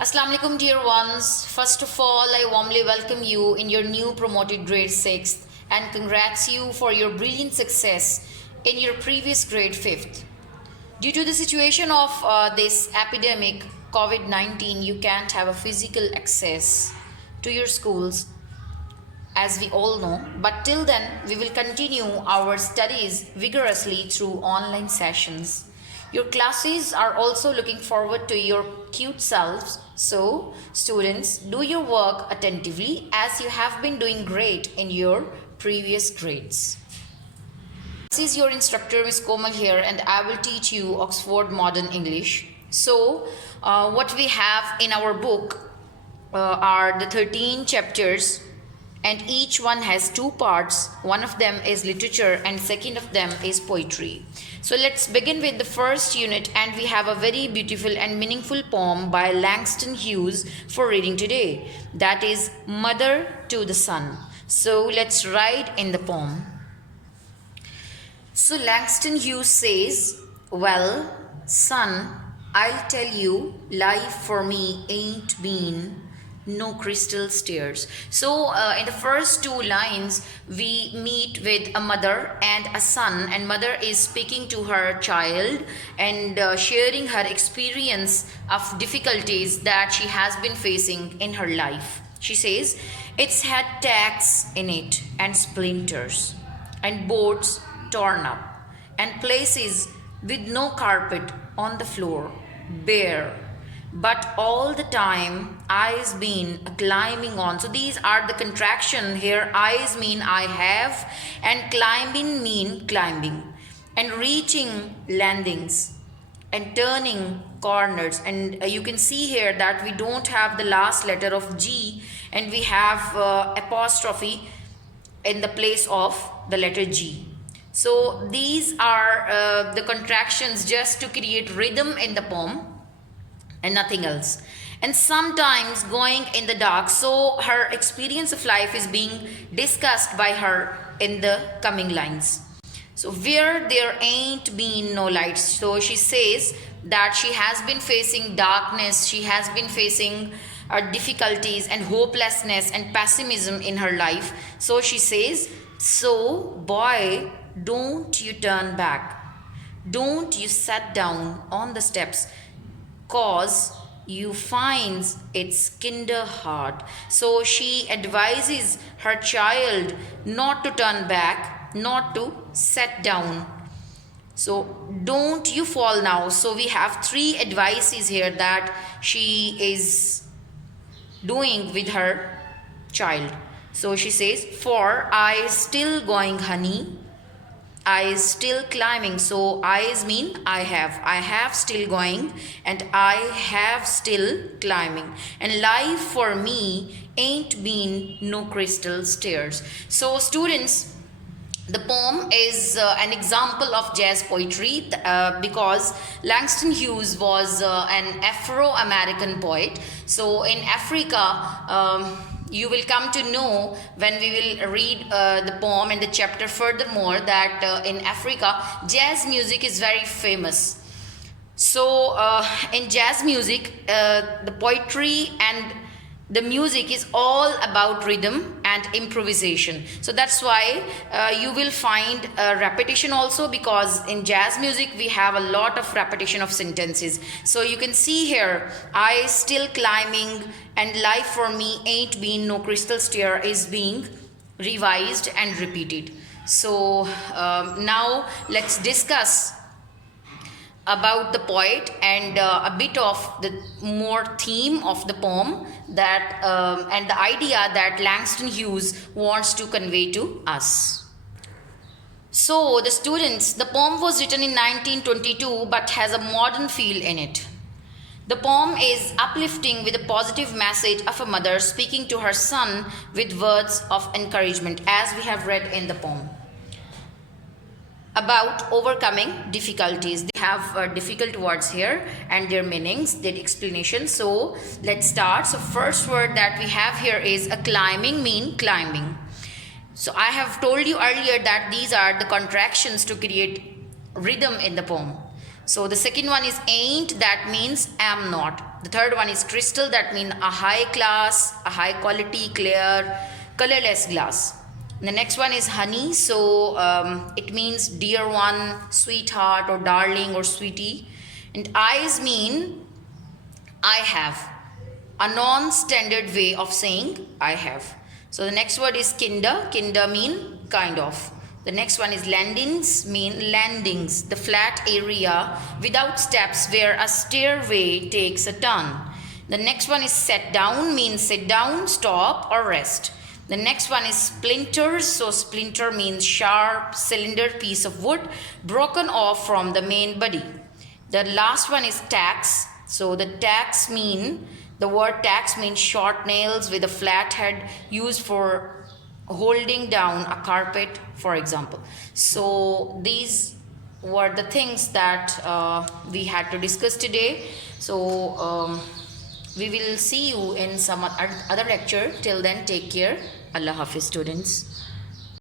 Assalamu alaikum dear ones. First of all, I warmly welcome you in your new promoted grade 6th and congrats you for your brilliant success in your previous grade 5th. Due to the situation of this epidemic COVID-19, you can't have a physical access to your schools as we all know, but till then we will continue our studies vigorously through online sessions. Your classes are also looking forward to your cute selves. So, students, do your work attentively as you have been doing great in your previous grades. This is your instructor, Miss Komal here, and I will teach you Oxford Modern English. So, what we have in our book are the 13 chapters, and each one has two parts. One of them is literature and second of them is poetry. So let's begin with the first unit, and we have a very beautiful and meaningful poem by Langston Hughes for reading today. That is Mother to the Son. So let's write in the poem. So Langston Hughes says, well, son, I'll tell you, life for me ain't been no crystal stairs. So in the first two lines we meet with a mother and a son, and mother is speaking to her child and sharing her experience of difficulties that she has been facing in her life. She says it's had tacks in it and splinters and boards torn up and places with no carpet on the floor, bare, but all the time I's been climbing on. So these are the contraction here. I's mean I have and climbing mean climbing, and reaching landings and turning corners. And you can see here that we don't have the last letter of G, and we have apostrophe in the place of the letter G. So these are the contractions just to create rhythm in the poem and nothing else. And sometimes going in the dark. So her experience of life is being discussed by her in the coming lines. So where there ain't been no lights. So she says that she has been facing darkness, she has been facing difficulties and hopelessness and pessimism in her life. So she says, so boy, don't you turn back, don't you sit down on the steps, cause you finds it's kinder hard. So she advises her child not to turn back, not to sit down. So don't you fall now. So we have three advices here that she is doing with her child. So she says, for I still going, honey, I is still climbing. So I's mean I have still going, and I have still climbing, and life for me ain't been no crystal stairs. So students, the poem is an example of jazz poetry because Langston Hughes was an Afro-American poet. So in Africa, you will come to know when we will read the poem and the chapter furthermore that in Africa, jazz music is very famous. So in jazz music, the poetry and the music is all about rhythm and improvisation. So that's why you will find repetition also, because in jazz music we have a lot of repetition of sentences. So you can see here, I still climbing and life for me ain't been no crystal stair is being revised and repeated. So now let's discuss about the poet and a bit of the more theme of the poem that and the idea that Langston Hughes wants to convey to us. So the students, the poem was written in 1922 but has a modern feel in it. The poem is uplifting with a positive message of a mother speaking to her son with words of encouragement, as we have read in the poem, about overcoming difficulties. They have difficult words here and their meanings, their explanation. So let's start. So first word that we have here is a climbing, mean climbing. So I have told you earlier that these are the contractions to create rhythm in the poem. So the second one is ain't, that means am not. The third one is crystal, that means a high class, a high quality, clear, colorless glass. The next one is honey, so it means dear one, sweetheart, or darling, or sweetie. And eyes mean I have, a non-standard way of saying I have. So the next word is kinder. Kinder mean kind of. The next one is landings, mean landings, the flat area without steps where a stairway takes a turn. The next one is set down, means sit down, stop, or rest. The next one is splinters. So splinter means sharp cylinder piece of wood broken off from the main body. The last one is tacks. So the tacks mean, the word tacks means short nails with a flat head used for holding down a carpet, for example. So these were the things that we had to discuss today. So we will see you in some other lecture. Till then, take care. Allah Hafiz, students.